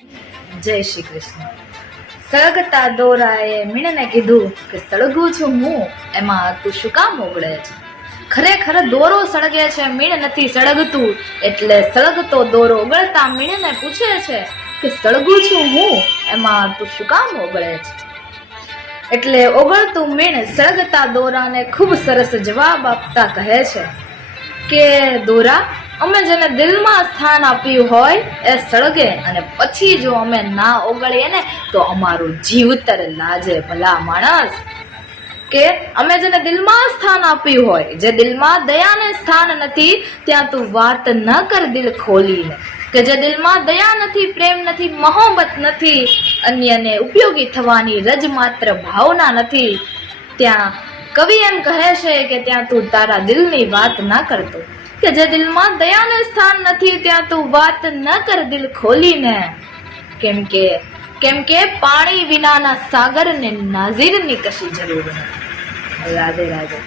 જય શ્રી કૃષ્ણ. સળગતા દોરાએ મીણને કીધું કે સળગું છું હું, એમાં તું શું કામ ઓગળે છે? ખરેખર દોરો સળગે છે, મીણ નથી સળગતું. એટલે સળગતો દોરો ઓગળતા મીણને પૂછે છે કે સળગું છું હું, એમાં તું શું કામ ઓગળે છે? એટલે ઓગળતું મીણ સળગતા દોરાને ખૂબ સરસ જવાબ આપતા કહે છે કે દોરા, અમે જેને દિલમાં સ્થાન આપ્યું હોય એ સળગે, અને પછી જો અમે ના ઓગળીએ ને તો અમારું જીવતર લાજે. ભલા માણસ, કે અમે જેને દિલમાં સ્થાન આપ્યું હોય, જે દિલમાં દયાને સ્થાન નથી, ત્યાં તું વાત ન કર દિલ ખોલીને. કે જે દિલમાં દયા નથી, પ્રેમ નથી, મોહબ્બત નથી, અન્યને ઉપયોગી થવાની રજ માત્ર ભાવના નથી, ત્યાં કવિ એમ કહે છે કે ત્યાં તું તારા દિલની વાત ના કરતો. કે જે દિલમાં દયાને સ્થાન નથી, ત્યાં તું વાત ન કર દિલ ખોલીને. કેમ કે પાણી વિનાના સાગરને નાઝીરની કશી જરૂર નથી. રાધે રાધે.